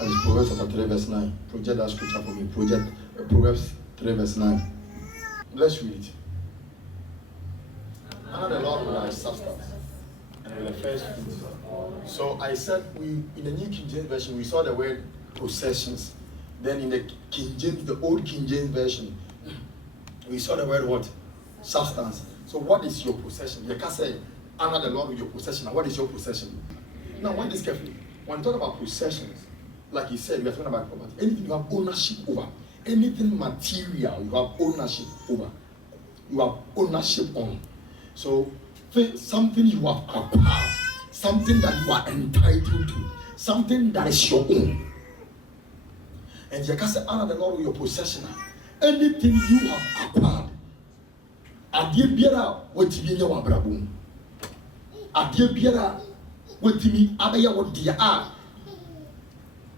That is Proverbs chapter 3 verse 9. Project that scripture for me. Project Proverbs 3 verse 9. Let's read it. Honor the Lord with thy substance and with the first fruits. So I said in the New King James Version we saw the word possessions. Then in the King James, the old King James Version, we saw the word what? Substance. So what is your possession? You can say honor the Lord with your possession. Now what is your possession? Now mind this carefully. When you talk about possessions, like he said, we are talking about property. Anything you have ownership over, anything material you have ownership over, you have ownership on. So something you have acquired, something that you are entitled to, something that is your own. And you can say honor the Lord with your possession. Anything you have acquired, adie biara wetimi nya wabrabum, adie biara wetimi abaya wodia a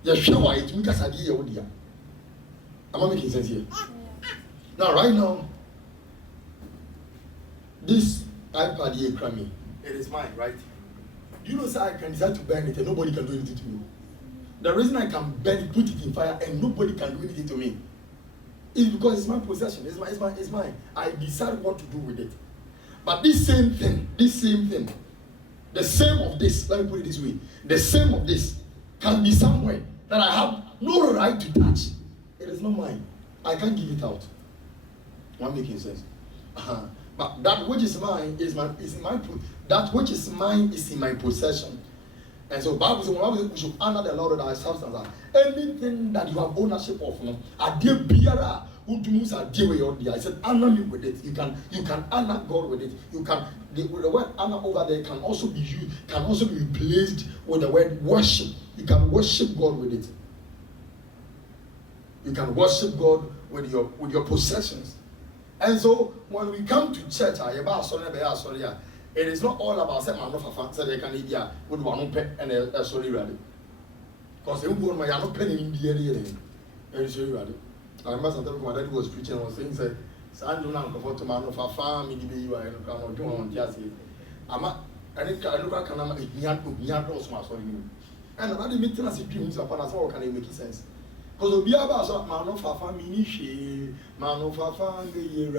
ya hwewa etimi kasa die ya wodia. Am I making sense here? Now right now, this iPad here, Grammy, it is mine, right? Do you know sir, I can decide to burn it and nobody can do anything to me? The reason I can burn it, put it in fire, and nobody can do anything to me is because it's my possession. It's mine. I decide what to do with it. But this same thing, the same of this, let me put it this way, the same of this can be somewhere that I have no right to touch. It is not mine. I can't give it out. Am I making sense? But that which is mine is in my that which is mine is in my possession. And so Bible says we should honor the Lord with our substance. Anything that you have ownership of, I said honor me with it. You can honor God with it. You can the word honor over there can also be used, can also be replaced with the word worship. You can worship God with it. You can worship God with your possessions. And so when we come to church, it is not all about saying man of say they can eat here with one pet and sorry ready. Because you go my not penny in the area. And sorry ready. I remember sometimes my daddy was preaching and was saying say I do not comfort to man of a farm in the you and come do on just it. I'm I think I look at Kanama Yard sorry. And another meeting as it dreams upon us all can make sense. Because we have a man of a family, man of a family,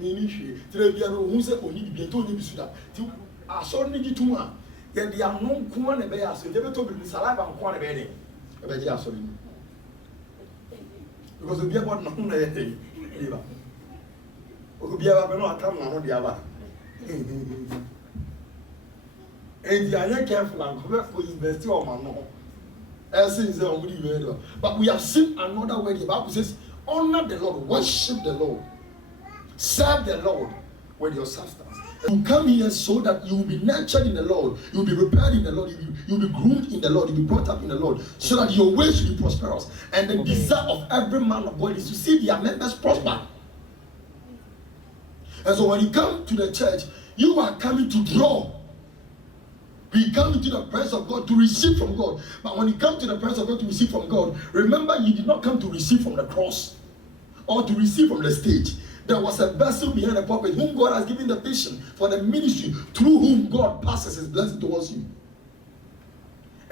Minishi, Trebiano, who said, only be told him to I saw Niki Tuma. Yet they are no Kuman and Bears, they never told me Salaba and Kwan Bene. Because we have one known anything. We have no account on the other. And they are not careful and correct for invest your man. But we have seen another way. The Bible says, honor the Lord, worship the Lord, serve the Lord with your substance. You come here so that you will be nurtured in the Lord, you will be prepared in the Lord, you will be groomed in the Lord, you will be brought up in the Lord, so that your ways will be prosperous. And the desire of every man of God is to see their members prosper. And so when you come to the church, you are coming to draw. We come into the presence of God to receive from God. But when you come to the presence of God to receive from God, remember you did not come to receive from the cross or to receive from the stage. There was a vessel behind the pulpit whom God has given the vision for the ministry, through whom God passes his blessing towards you.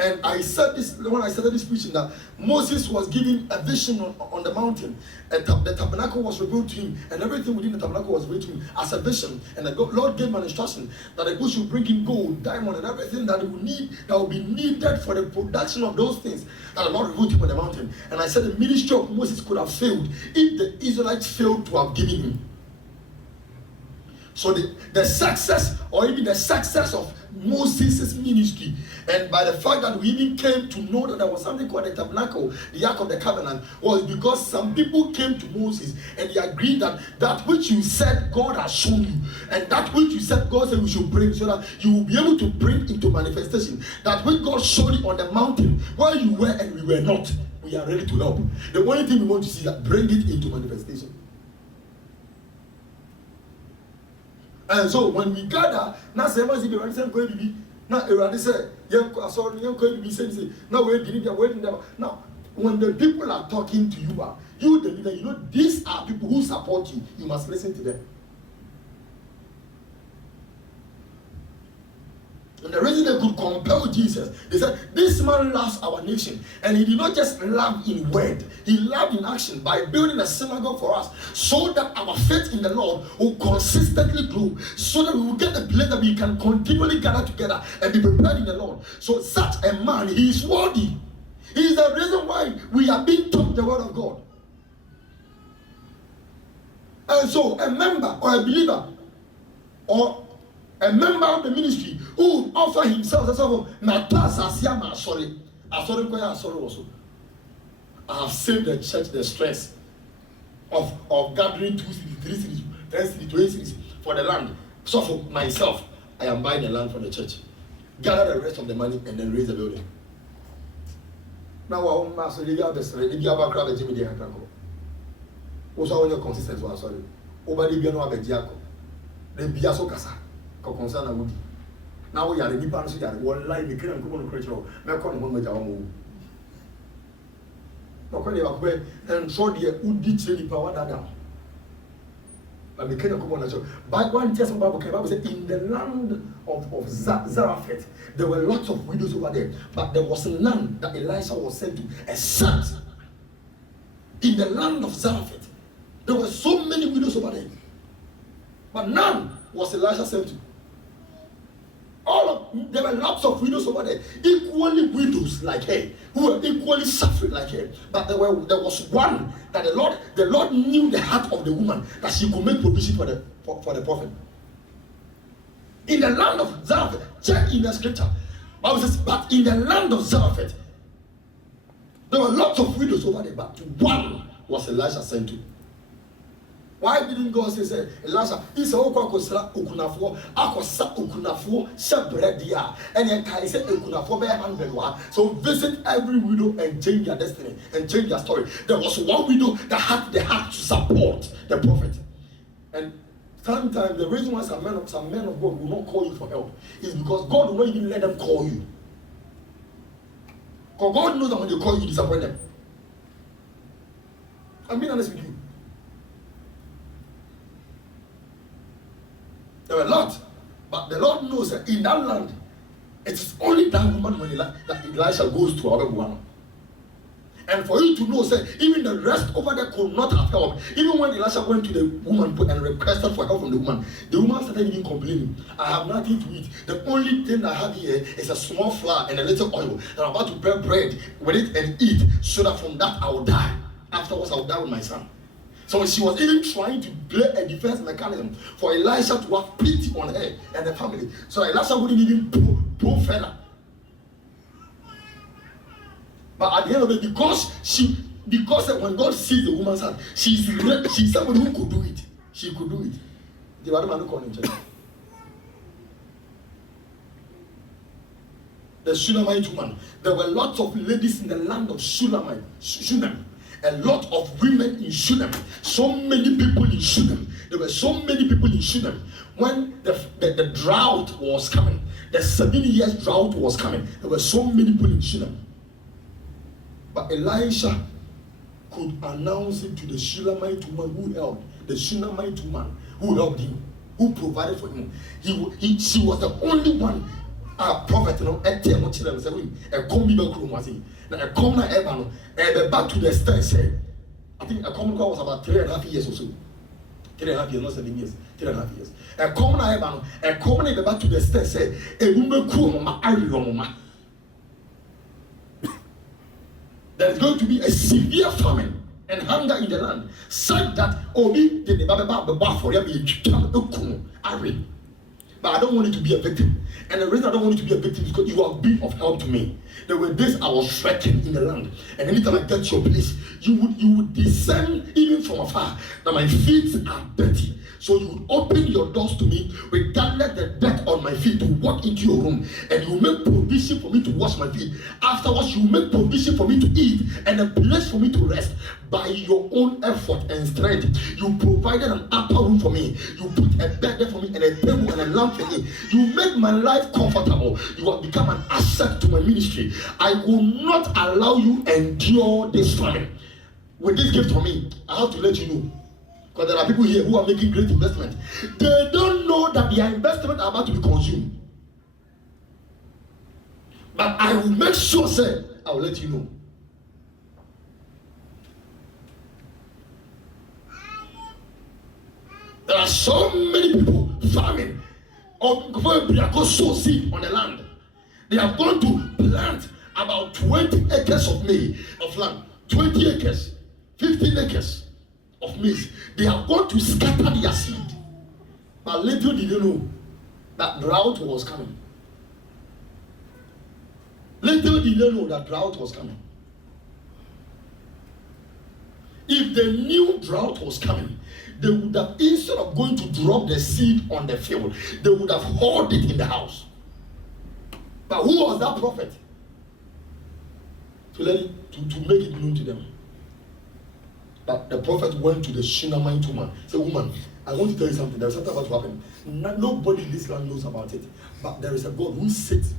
And I said this when I started this preaching, that Moses was given a vision on the mountain. The tabernacle was revealed to him, and everything within the tabernacle was revealed to him as a vision. And the Lord gave him an instruction that the God should bring in gold, diamond, and everything that will be needed for the production of those things that the Lord revealed to him on the mountain. And I said the ministry of Moses could have failed if the Israelites failed to have given him. So the success, or even the success of Moses' ministry, and by the fact that we even came to know that there was something called the tabernacle, the Ark of the Covenant, was because some people came to Moses and they agreed that that which you said God has shown you, and that which you said God said we should bring, so that you will be able to bring into manifestation that which God showed you on the mountain where you were and we were not. We are ready to help. The only thing we want to see is that bring it into manifestation. And so when we gather, now say must be ready to be now everybody say now when the people are talking to you, you the leader, you know these are people who support you. You must listen to them. And the reason they could compel Jesus, they said, this man loves our nation. And he did not just love in word, he loved in action by building a synagogue for us so that our faith in the Lord will consistently grow, so that we will get a place that we can continually gather together and be prepared in the Lord. So such a man, he is worthy. He is the reason why we are being taught the word of God. And so a member or a believer or a member of the ministry who would offer himself as well, I have saved the church the stress of gathering 2 cities, 3 cities, 10 cities, 20 cities for the land. So for myself, I am buying the land for the church. Gather the rest of the money and then raise the building. Now our master the Gaba crowd Jimmy de Hakrako. Also on your consistency was sorry. Over the Biano Abediaco. The Biaso Casa. Concern would. Now we are the Nippon City, one line, the Kiran Common Creature, Macron, one with our move. No, and so the Udi Chili power down. But we cannot come on. But one test of Bible said, in the land of Zarephath, there were lots of widows over there, but there was none that Elisha was sent to, except in the land of Zarephath. There were so many widows over there, but none was Elisha sent to. There were lots of widows over there, equally widows like her, who were equally suffering like her. But there was one that the Lord knew the heart of the woman, that she could make provision for the prophet. In the land of Zarephath, check in the scripture, Bible says, but in the land of Zarephath, there were lots of widows over there, but one was Elisha sent to. Why didn't God say, Elisha, he's a Okwakosra Ukunafo, Akosa Ukunafo, Shabredia, and then I said Ukunafo by 100. So visit every widow and change their destiny and change their story. There was one widow that had the heart to support the prophet. And sometimes the reason why some men of God will not call you for help is because God will not even let them call you. Because God knows that when they call you, you disappoint them. I'm being honest with you. There were a lot, but the Lord knows that in that land, it is only that woman that Elisha goes to Abebuano. And for you to know, say, even the rest over there could not have helped. Even when Elisha went to the woman and requested for help from the woman started even complaining. I have nothing to eat. The only thing I have here is a small flour and a little oil. And I'm about to prepare bread with it and eat, so that from that I will die. Afterwards, I will die with my son. So she was even trying to play a defense mechanism for Elisha to have pity on her and the family. So Elisha wouldn't even pull further. But at the end of it, because when God sees the woman's heart, she's somebody who could do it. She could do it. The other man who called him church. The Shunammite woman. There were lots of ladies in the land of Shunammite. A lot of women in Shunem. So many people in Shunem. There were so many people in Shunem. When the drought was coming, the 7 years drought was coming, there were so many people in Shunem. But Elisha could announce it to the Shunammite woman who helped. The Shunammite woman who helped him, who provided for him. She was the only one prophet, now a common Evan, back to the extent said, I think a common was about 3.5 years or so. 3.5 years, not 7 years, 3.5 years. A common Evan, a common back to the extent said, a woman cool mama. There is going to be a severe famine and hunger in the land, such that Obi did the Baba for you. But I don't want you to be a victim. And the reason I don't want you to be a victim is because you have been of help to me. There were days I was threatened in the land. And anytime I get to your place, you would descend even from afar. Now my feet are dirty. So you would open your doors to me, regardless the dirt on my feet, to walk into your room. And you make provision for me to wash my feet. Afterwards, you make provision for me to eat and a place for me to rest. By your own effort and strength, you provided an upper room for me. You put a bed there for me and a table and a lamp for me. You make my life comfortable. You have become an asset to my ministry. I will not allow you endure this famine. With this gift for me, I have to let you know. Because there are people here who are making great investment. They don't know that their investment are about to be consumed. But I will make sure, sir, I will let you know. There are so many people farming or going to sow seed on the land. They are going to plant about 20 acres of maize of land, 20 acres, 15 acres of maize. They are going to scatter their seed. But little did they know that drought was coming. Little did they know that drought was coming. If they knew drought was coming, they would have, instead of going to drop the seed on the field, they would have hoarded it in the house. But who was that prophet? To let it, to make it known to them. But the prophet went to the Shunammite woman. Said, woman, I want to tell you something. There's something about to happen. Nobody in this land knows about it. But there is a God who sits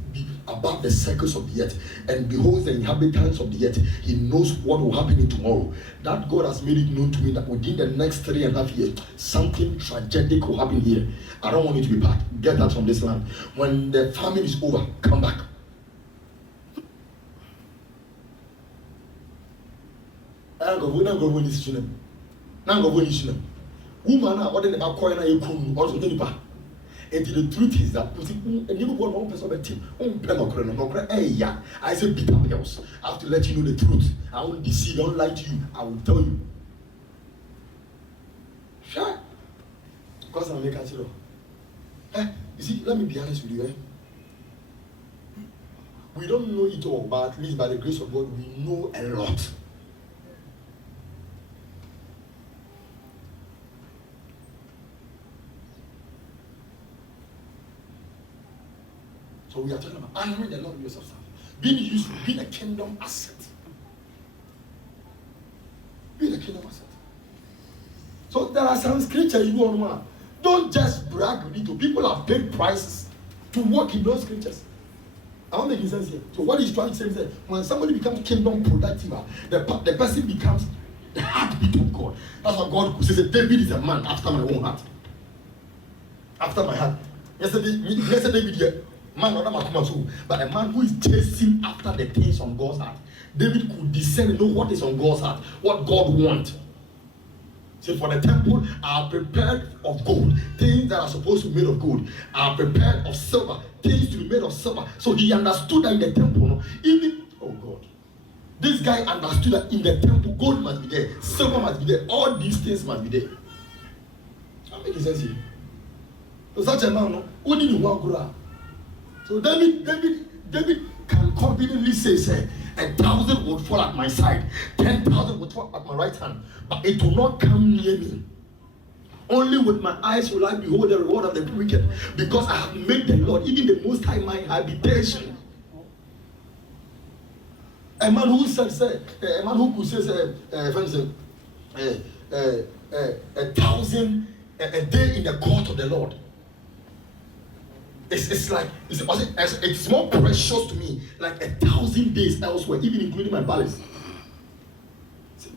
above the circles of the earth and beholds the inhabitants of the earth. He knows what will happen in tomorrow. That God has made it known to me that within the next 3.5 years, something tragic will happen here. I don't want you to be part. Get that from this land. When the famine is over, come back. Woman, what in the coin you come also deliver. And the truth is that I say bitter pills. I have to let you know the truth. I won't deceive, don't lie to you. I will tell you. Sure. Because I'm making it. You see, let me be honest with you. We don't know it all, but at least by the grace of God, we know a lot. So we are talking about honoring the Lord with yourself, being used, being a kingdom asset. Being a kingdom asset. So there are some scriptures you want. Don't just brag with it. People have paid prices to work in those scriptures. I want to make sense here. So what he's trying to say is that when somebody becomes kingdom productive, the person becomes the heartbeat of God. That's what God says that David is a man after my own heart. After my heart. Yesterday David here. Man, not but a man who is chasing after the things on God's heart. David could discern and know what is on God's heart, what God wants. See, for the temple are prepared of gold, things that are supposed to be made of gold are prepared of silver, things to be made of silver. So he understood that in the temple, even this guy understood that in the temple, gold must be there, silver must be there, all these things must be there. That makes sense here. So such a man, only you want to. So David can confidently say, 1,000 would fall at my side, 10,000 would fall at my right hand, but it will not come near me. Only with my eyes will I behold the reward of the wicked, because I have made the Lord, even the Most High, my habitation. A man who says, a man who could say, for instance, 1,000 a day in the court of the Lord. It's more precious to me, like 1,000 days elsewhere, even including my palace.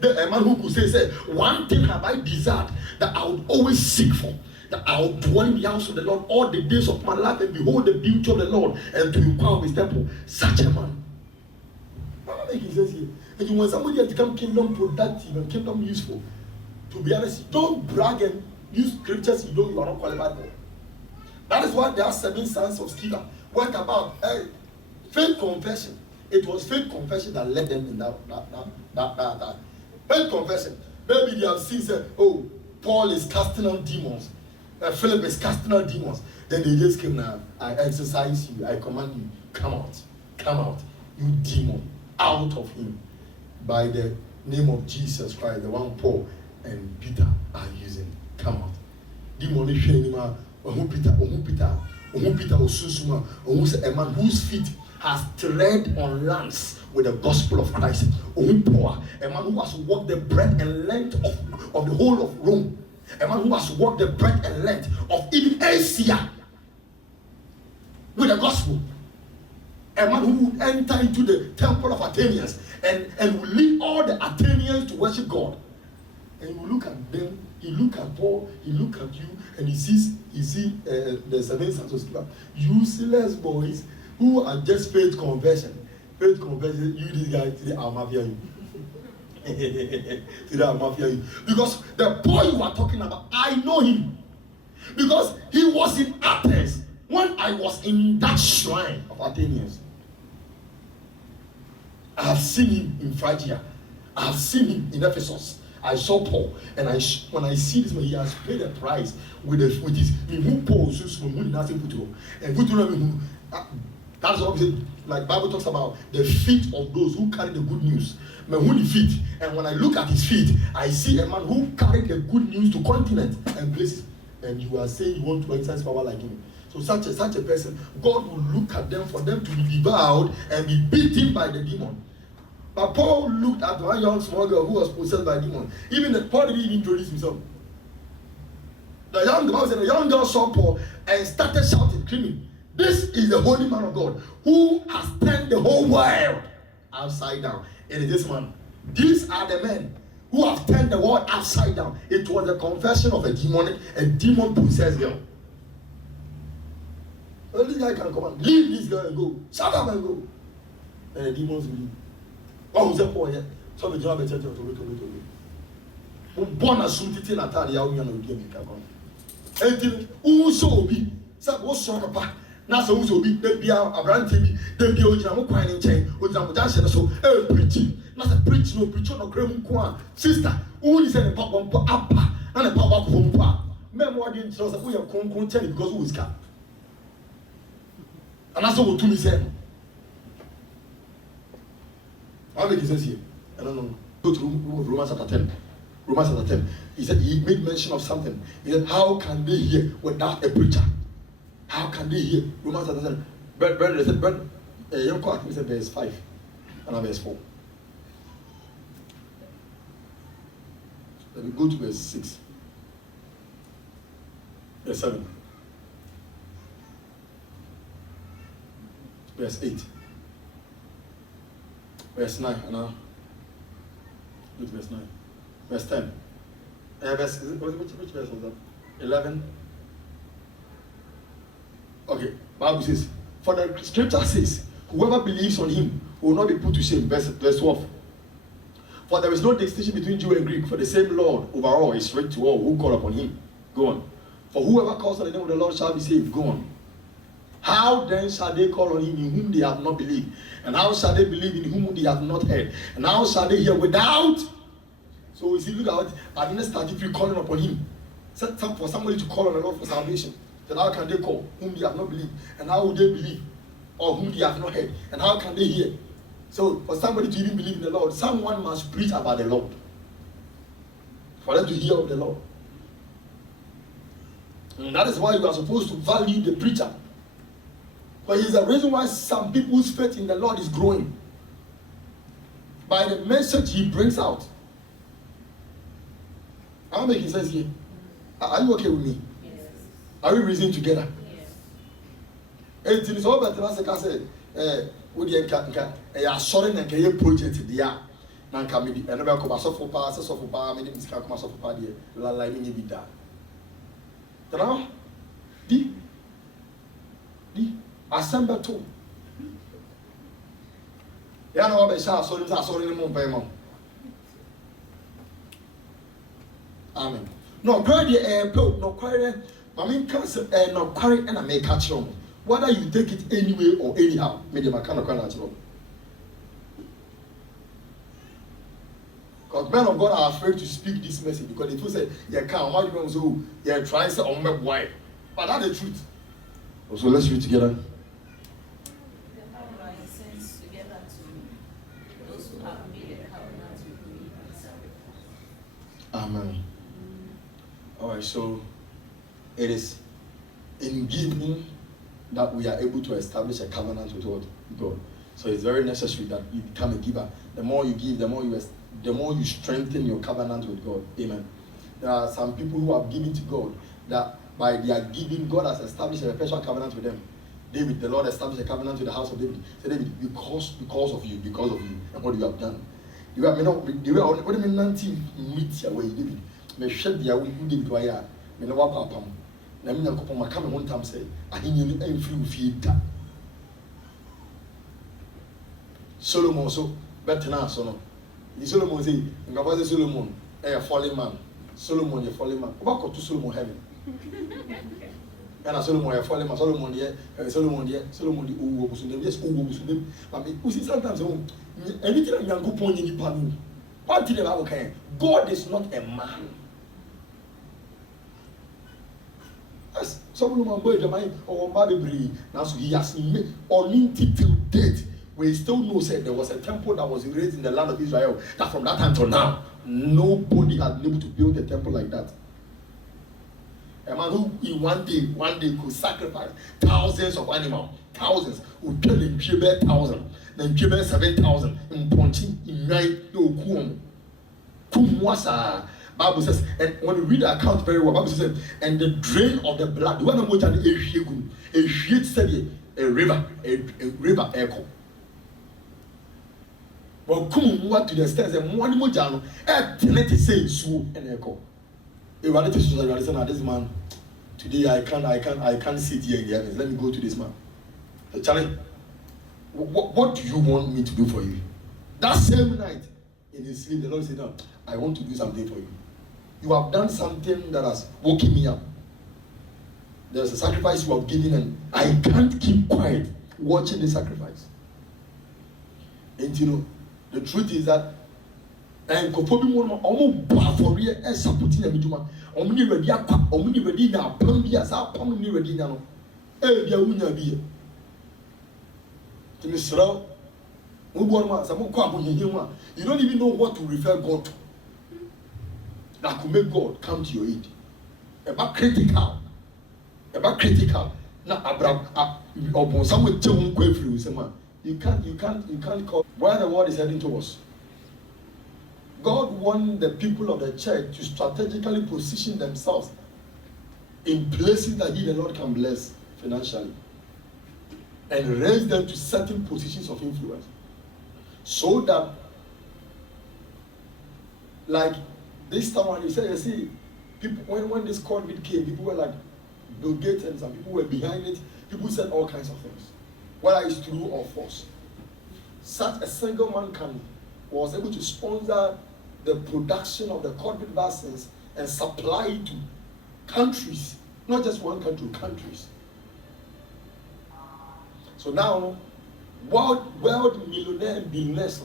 A man who could say, one thing have I desired that I would always seek for, that I would dwell in the house of the Lord all the days of my life and behold the beauty of the Lord and to inquire of his temple. Such a man. What makes sense here? And you want somebody to become kingdom productive and kingdom useful. To be honest, don't brag and use scriptures you are not qualified for. That is why there are 7 sons of Sceva went about faith confession. It was faith confession that led them in that. Faith confession. Maybe they have seen, say, oh, Paul is casting out demons. Philip is casting out demons. Then they just came now. I exercise you. I command you. Come out, you demon, out of him. By the name of Jesus Christ, the one Paul and Peter are using. Come out. Demon is anymore. Peter, a man whose feet has tread on lands with the gospel of Christ. A man who has walked the breadth and length of the whole of Rome. A man who has walked the breadth and length of even Asia with the gospel. A man who will enter into the temple of Athenians and will lead all the Athenians to worship God. And you look at them, he look at Paul, he look at you, and he sees the 7 sons of Sceva, useless boys who are just faith conversion, you this guy today I'll mafia you. Today I'll mafia you. Because the boy you are talking about, I know him. Because he was in Athens when I was in that shrine of Athenians. I have seen him in Phrygia. I have seen him in Ephesus. I saw Paul, and when I see this man, he has paid a price with his. Who Paul and that's what we say. Like Bible talks about the feet of those who carry the good news. The feet, and when I look at his feet, I see a man who carried the good news to continents and places. And you are saying you want to exercise power like him. So such a person, God will look at them for them to be devoured and be beaten by the demon. But Paul looked at one young small girl who was possessed by a demon. Paul didn't even introduce himself. The Bible said the young girl saw Paul and started shouting, screaming, "This is the holy man of God who has turned the whole world upside down." And this man, these are the men who have turned the world upside down. It was the confession of a demon possessed girl. Well, this guy can come and leave this girl and go. Shut up and go. And the demons will leave. What was that for here? So the job is to born as soon as Natalia, you know, give me a and who so be, so what's sort of back. Now, so who be, they be a brand TV, they be a quine chain, with them dancing so, preaching, not a preach, no preacher, no cream, sister, who is a pop up and a pop up home. Memoir didn't tell us that we are content because who is cat. And that's what to me said. I'll make it sense here. I don't know. Go to Romans chapter 10. Romans chapter 10. He said he made mention of something. He said, how can they hear without a preacher? How can they hear? Romans chapter 10. Brother said, young quack, he said verse 5 and verse 4. Let me go to verse 6. Verse 7. Verse 8. Verse 9. And now, go to verse 9. Verse 10. Which verse was that? 11. Okay, Bible says, for the scripture says, whoever believes on him will not be put to shame. Verse 12. For there is no distinction between Jew and Greek, for the same Lord over all is rich to all who call upon him. Go on. For whoever calls on the name of the Lord shall be saved. Go on. How then shall they call on him in whom they have not believed? And how shall they believe in whom they have not heard? And how shall they hear without? So if you look at it, I didn't start if you're calling upon him. For somebody to call on the Lord for salvation. Then how can they call whom they have not believed? And how would they believe? Or whom they have not heard? And how can they hear? So for somebody to even believe in the Lord, someone must preach about the Lord. For them to hear of the Lord. And that is why you are supposed to value the preacher. But it's the reason why some people's faith in the Lord is growing. By the message he brings out. I'm making sense here. Are you okay with me? Yes. Are we reasoning together? Yes. It is all better as I said. Would you a sorry and a project there? Nanka and about Comaso pass, a sofa bar, made this Comaso party, la lining be done. Now, the assemble too. Ya know what I saw in the moon by mom. Amen. No, cry the airport, no cry. I mean, cancer and no cry and I may catch on. Whether you take it anyway or anyhow, maybe my kind of natural. Because men of God are afraid to speak this message because if you say, yeah, can't, why you going to yeah, try to say, oh, my why? But that's the truth. So let's read together. Amen. All right, so it is in giving that we are able to establish a covenant with God. So it's very necessary that you become a giver. The more you give, the more you strengthen your covenant with God. Amen. There are some people who have given to God that by their giving, God has established a special covenant with them. David, the Lord established a covenant with the house of David. Say, David, because of you, and what you have done. You have what do you mean 19 meet away, David? Me shed the away you David wire. Me no wapa pam. Na me nyankopon maka me one time say, ahenye ni amfiri wo fie da. Solomon so better now so no. The Solomon say, "Ngaba Solomon, a fallen man. Solomon a fallen man. What to Solomon heaven?" And a Solomon a fallen man. Solomon there, Solomon there, Solomon the Uwo Busundem. Yes, Uwo Busundem. But we see sometimes anything that you go point in the pan. What did the Bible say? God is not a man. As Solomon boy the mind or Bible now so he has made only till date. We still know said there was a temple that was raised in the land of Israel. That from that time to now, nobody had been able to build a temple like that. A man who in one day could sacrifice thousands of animals, thousands, who killed in Chebe 1,000, then Chebe 7,000, in Ponchi, in Rai, no Kum wasa. Bible says, and when you read the account very well, Bible says, and the drain of the blood, the one who was a sheet said a river echo. Well, come what to the stairs and one more jano, and say so and echo. If I listen, this man, today I can't sit here in the heavens. Let me go to this man. The challenge. What do you want me to do for you? That same night, in his sleep, the Lord said, "No, I want to do something for you. You have done something that has woken me up. There's a sacrifice you have given, and I can't keep quiet watching the sacrifice." And you know, the truth is that and kofobi mo no omo ba for real e support na meduma omo ni ready akwa omo ni ready na pam bia sa pam ni ready na no e bia wunya bia timi sraw mo bo no sa mo kwa abohihi ho you don't even know what to refer God to that could make God come to your aid about critical na abram obon somewhere che ho kwa free say man you can't call where the world is heading towards. God wants the people of the church to strategically position themselves in places that He, the Lord, can bless financially and raise them to certain positions of influence. So that, like this time when you said, you see, people when this COVID came, people were like Bill Gates and some people were behind it. People said all kinds of things, whether it's true or false. Such a single man was able to sponsor the production of the COVID vaccines and supply it to countries, not just one country, countries. So now, world millionaire and billionaires,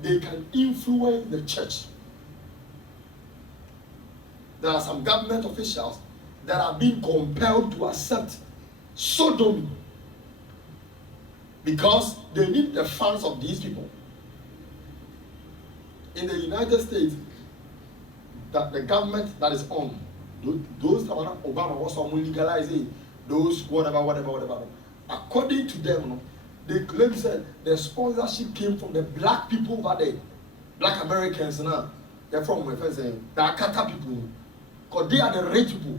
they can influence the church. There are some government officials that are being compelled to accept sodomy because they need the funds of these people. In the United States, that the government that is on, those that Obama was on legalizing, those whatever. According to them, they claim that the sponsorship came from the black people over there, black Americans now. They're from my friends saying the Akata people, because they are the rich people.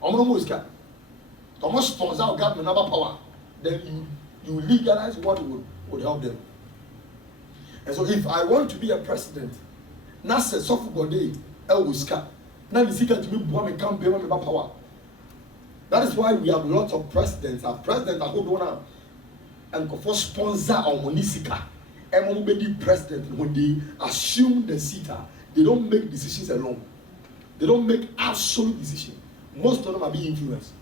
Almost sponsor our government number power. Then you legalize what would help them. And so if I want to be a president, na se sofu gode elwiska, na nisika to me boa me campaign me ba power. That is why we have lots of presidents. Our president are hold on and for sponsor our monisika. And be the president when they assume the seat, they don't make decisions alone. They don't make absolute decisions. Most of them are being influenced.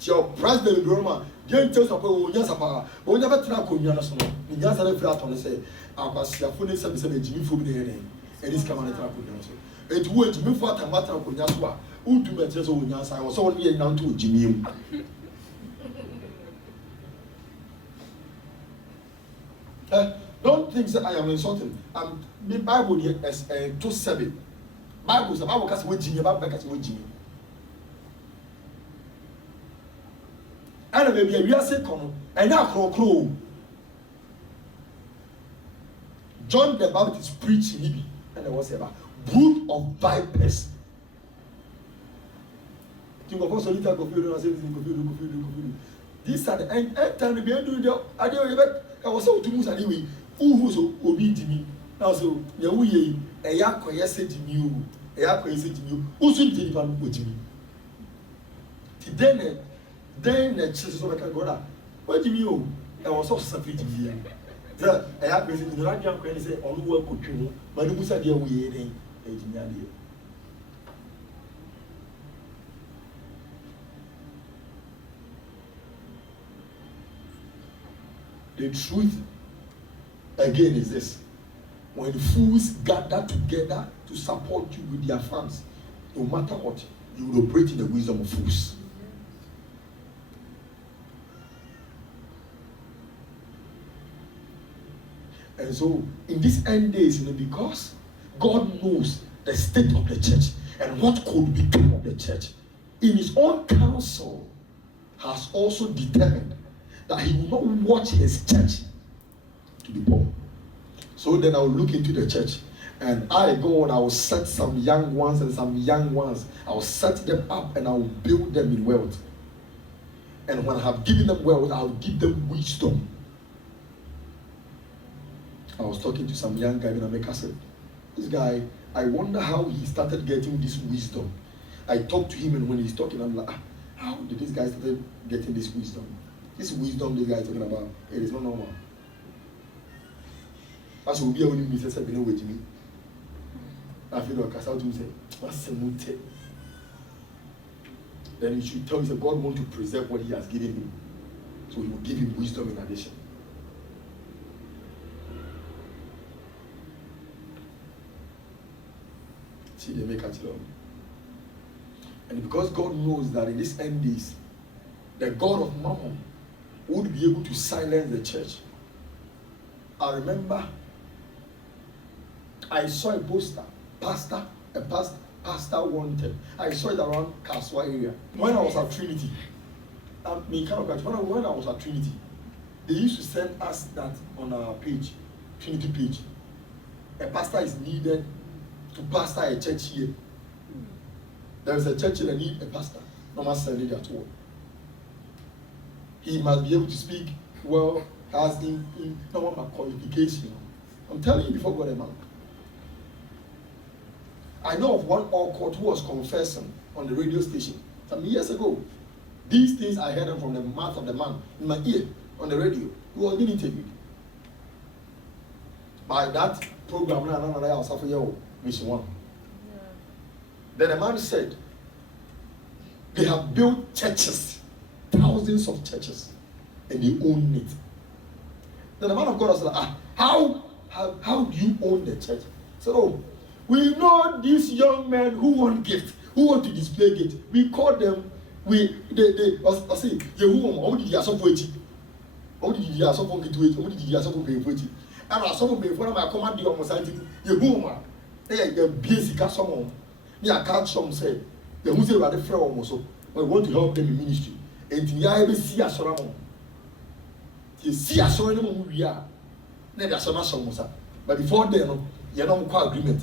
Your president Roma, don't tell suppose when you sapa, but when you never try to go na so no. You just say flat on say, "Akwasi afune se Jimmy fo bi dey." And this come on try to go so. It wo Jimmy fo atamata ko nya so a, utu me tire so wonya sai, wo so won ye nan to Jimmy mu. Don't think that I am insulting. The Bible here as 2:7. Bible say Bible case we Jimmy, Bible case we Jimmy. And maybe we are saying, and now John the Baptist preached in Ibi, and there was about brood of vipers. Think of us a little confused. These are the end time to be doing the idea. I was so to move anyway. Who's obi Jimmy? Now, so you a yako yes, said Jimmy, a yako said Jimmy, who should deliver with Jimmy? Then the church is over. What do you mean? I was also suffering here. I have been in the right young say on work with you, but the Musa dear we ain't aging. The truth again is this: when fools gather together to support you with their funds, no matter what, you will operate in the wisdom of fools. And so, in these end days, because God knows the state of the church and what could become of the church, in His own counsel, has also determined that He will not watch His church to be poor. So then I will look into the church, and I will set some young ones and some young ones. I will set them up and I will build them in wealth. And when I have given them wealth, I will give them wisdom. I was talking to some young guy in America. I said, this guy, I wonder how he started getting this wisdom. I talked to him, and when he's talking, I'm like, how did this guy start getting this wisdom? This wisdom this guy is talking about, it is not normal. As will be able to say, you know, with me. I feel like I started to say, what's the motive? Then you should tell him that God wants to preserve what He has given him. So He will give him wisdom in addition. See, they make it long. And because God knows that in this end days, the God of Mammon would be able to silence the church. I remember I saw a poster, pastor wanted. I saw it around Kaswa area. When I was at Trinity, when I was at Trinity, they used to send us that on our page, Trinity page. A pastor is needed to pastor a church here. There is a church that needs a pastor. No matter send it at all. He must be able to speak well, has in normal qualification. I'm telling you before God, a man. I know of one awkward who was confessing on the radio station some years ago. These things I heard them from the mouth of the man in my ear on the radio. Who was being interviewed. By that program, I was after you, Mission 1. Then the man said, they have built churches, thousands of churches, and they own it. Then the man of God was like, how do you own the church? He said, oh, we know these young men who want gifts, who want to display gifts. We call them, I say, Yehu, did you support it? How did you support it? How did you support it? And I saw me when I command the Omosati, Yehu, they are basic as someone. I can't some say, the who say rather fair almost. We want to help them in ministry. And the see us around. You see us around who we are. Then there's some. But before then, you don't quite agreement.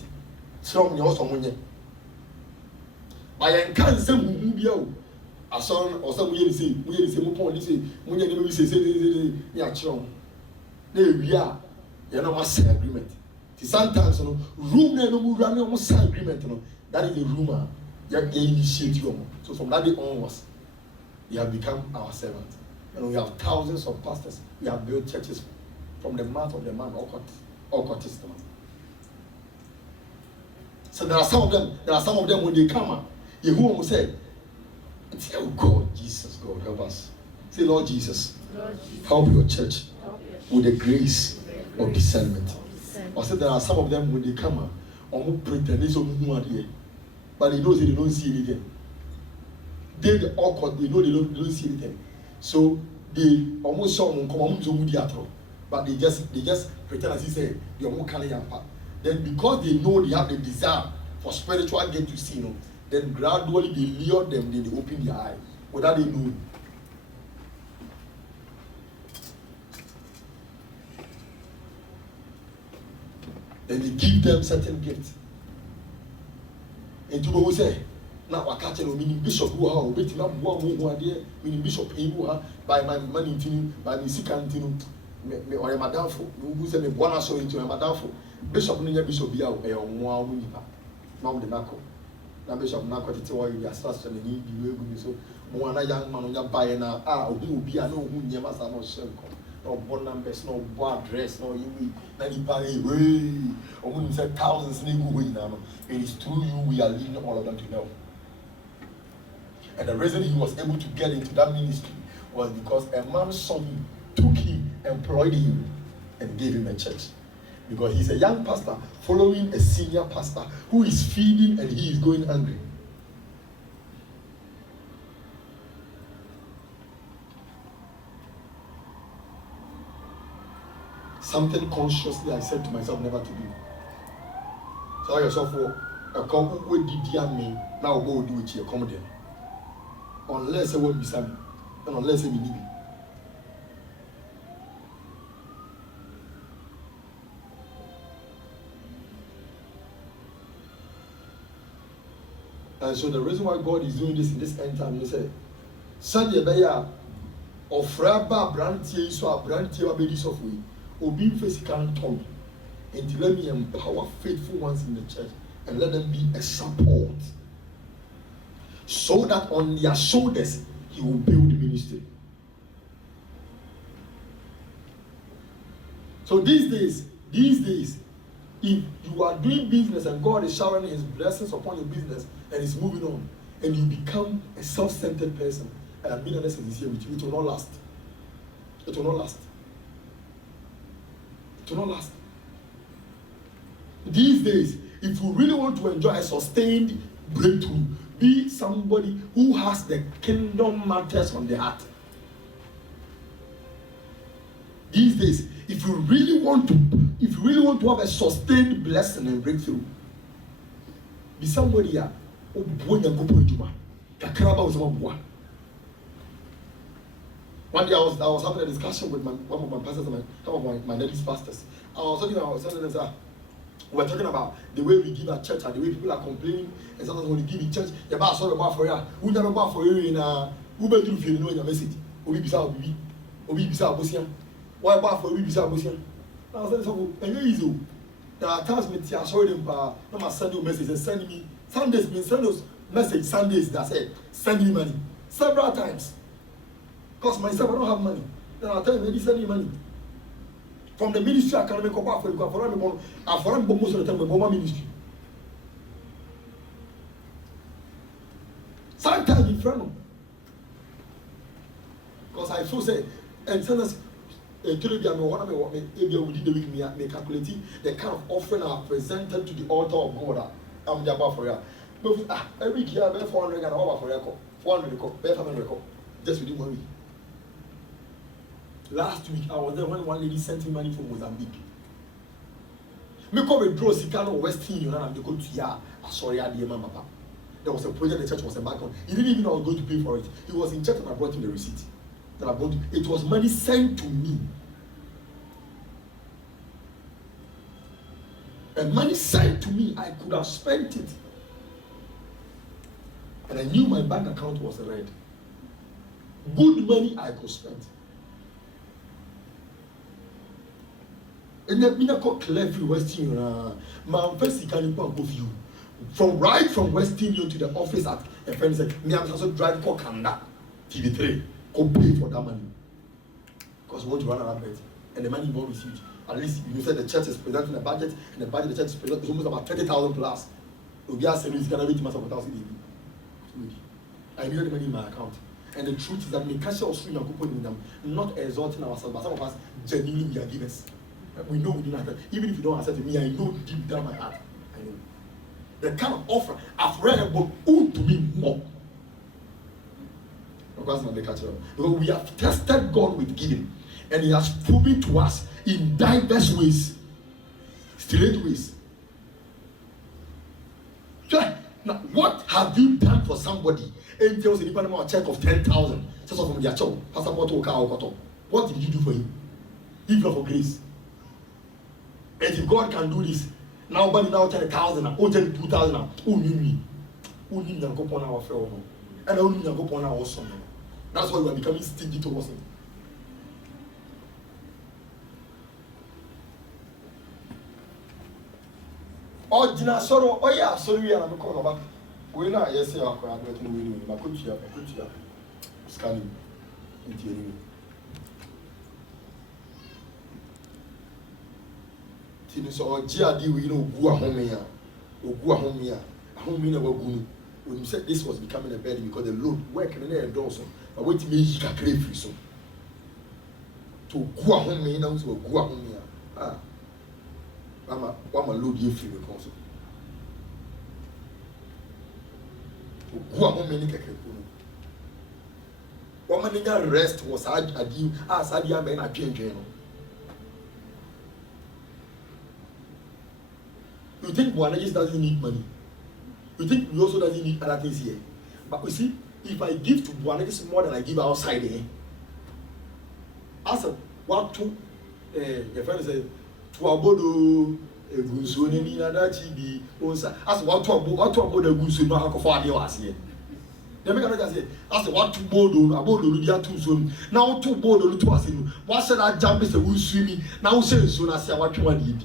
So you also money. I can't say who be out. A son or some we say, more point, say, when you say, yeah, chum. There we are. You know, must say agreement. Sometimes, room no more running almost sign agreement. That is the rumor. You initiate you. So from that day onwards, they have become our servants. And we have thousands of pastors. We have built churches from the mouth of the man, all Testament. So there are some of them when they come, Yehu will say, oh God, Jesus, God, help us. Say, Lord Jesus, help your church with the grace of discernment. I said there are some of them when they come, but they know they don't see anything. They awkward, they know they don't see anything. So they almost saw them come but they just pretend as he said, they almost carry your part. Then because they know they have the desire for spiritual gain to see, then gradually they lure them, then they open their eye without they know. Then they give them certain gifts. And to who say, now I catch a meaning bishop who are waiting up one idea, meaning bishop who are by my money, by me sick and or a madam for who said me one so into a madam for bishop near bishop be out a one now the knuckle. Now bishop knuckle to tell you the assassin and need you so one young man on your buyer now who be a no who never saw no circle. no born numbers, no born address, no you way. Or when you say thousands, it is through you we are leading all of them to know. And the reason he was able to get into that ministry was because a man saw him, took him, employed him, and gave him a church. Because he's a young pastor following a senior pastor who is feeding and he is going hungry. Something consciously I said to myself never to do. So I yourself for a couple with the me now go do it here, come there. Unless I won't be Sammy, and unless I be Nibi. And so the reason why God is doing this in this end time, he said, Sunday Baya or Fraba Brantie, so a Brantie or Bedis of we, or being physical tongue, and let me empower faithful ones in the church and let them be a support. So that on their shoulders, he will build the ministry. So these days, if you are doing business and God is showering his blessings upon your business and is moving on, and you become a self-centered person, and I'm being honest this year with you, it will not last. It will not last. It will not last. These days, if you really want to enjoy a sustained breakthrough, be somebody who has the kingdom matters on the heart. These days, if you really want to have a sustained blessing and breakthrough, be somebody here. One day I was having a discussion with one of my pastors and some of my ladies pastors. I was telling them, we're talking about the way we give at church and the way people are complaining, and sometimes when you give in church, you're about sorry about for you. Who never bought for you in Uber to feel know your message. Obi Bisa Obi, Obi Bisa Bosian. Why bought for Obi Bisa Bosian? I was saying, and easy. There are times when I saw them, no matter send you message and send me Sundays, me send those message Sundays that say send me money several times. Because myself I don't have money. Then I'll tell you, send me money. From the ministry, I can't make up for you. I for most of the time with my ministry. Sometimes in front of, because I feel say, and sometimes within the week, me calculating the kind of offering I presented to the altar of God. I'm there for you. But every year, I pay 400 and over for record, 400 record, pay 500 record, just within 1 week. Last week, I was there when one lady sent me money from Mozambique. Me come withdraw Sikano West Union and they go to ya. Sorry, I didn't remember. There was a project the church was embarked on. He didn't even know I was going to pay for it. He was in church and I brought him the receipt. That I brought him. It was money sent to me. And money sent to me, I could have spent it. And I knew my bank account was red. Good money I could spend. And then I called Cleveland West Union. My first can go view. From West Union to the office at a friend said, me I'm also driving for Canada TV3. Go pay for that money. Because we want to run around bed. And the money involved is huge. At least you said the church is presenting a budget, and the budget the church is presenting is almost about 30,000 plus. We are saying it's gonna be too much of 1,000. I needed the money in my account. And the truth is that we can't also put them, not exalting ourselves, but some of us genuinely we are givers. We know we do not have, even if you don't accept me, I know deep down my heart. I know. The kind of offer I've read about who to me more. Because we have tested God with giving, and He has proven to us in diverse ways, straight ways. Now, what have you done for somebody? And tells the a check of 10,000. Just from their child, what did you do for him? If not for grace. And if God can do this, now buddy now 10,000, oh 2,000, oh me, who need to go upon our fellow, and only go upon our son. That's why we are becoming stingy towards him. Oh, Gina, sorry, oh yeah, sorry, I'm a call back. We know, yes, I can't do it. I could scanning into you. So GRD, we know, go home here, or go home here. Home in our guru. When you said this was becoming a burden because the load work and then endorse. But wait till me, he can crave free so. To go home here now, so go home here. Ah, I'm a load you free because. To go home here, you can crave. One man rest was adi as adi amen a change. You think Buanagis doesn't need money? You think we also doesn't need other things here? But you see, if I give to Buanagis more than I give outside here, as a what to your friend said, to abodo a guso ni nada chibi onsa as what to abodo guso no hakofo ade was here. They make another say, as what to abodo dia to so now to bodo to ase no. What said that jump is a who swimming now say so na say what one did.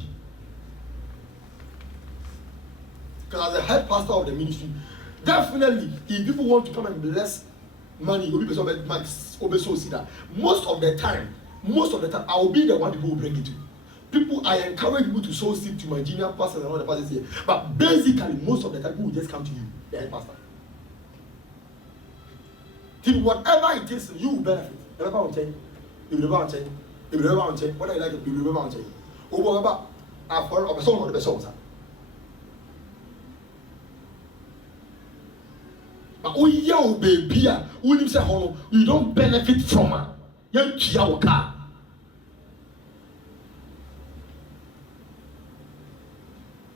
Because as the head pastor of the ministry, definitely, if people want to come and bless money, most of the time, I will be the one people will bring it to. People, I encourage people to sow seed to my junior pastors and all the pastors here. But basically, most of the time, people will just come to you, the head pastor. Till whatever it is, you will benefit. What do you like? But oh yo baby, you say how you don't benefit from her. You your car.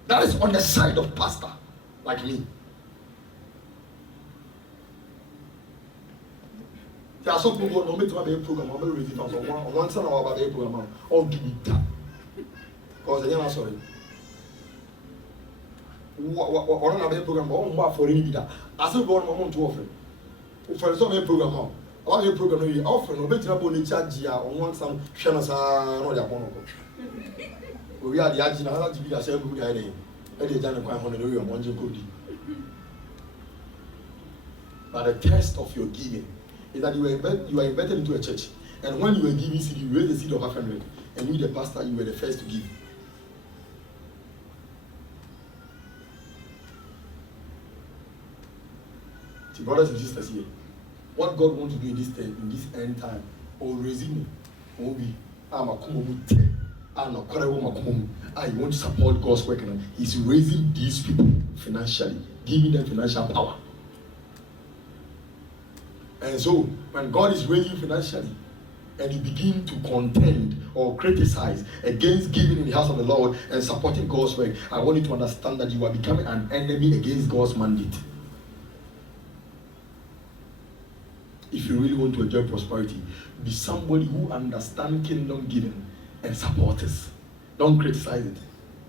That is on the side of pastor, like me. There are some people who don't make a program. I'm very ready on one side about a program. All do that because they are sorry. What on a program? What for any that? I said, "Go on to offer." For some program, all the program you offer, no better about the charge on one some channels are not their one. We are the agent. I have to be a self good idea. I did done quite on the way of one good. But the test of your giving is that you are invited into a church, and when you are giving seed, you raise the seed of 500, and you, the pastor, you were the first to give. Brothers and sisters here, what God wants to do in this end time, or raising me, or be, I'm a kumomu, I'm a korewo. I want to support God's work, and He's raising these people financially, giving them financial power. And so, when God is raising financially, and you begin to contend or criticize against giving in the house of the Lord and supporting God's work, I want you to understand that you are becoming an enemy against God's mandate. If you really want to enjoy prosperity, be somebody who understands kingdom giving and support us. Don't criticize it.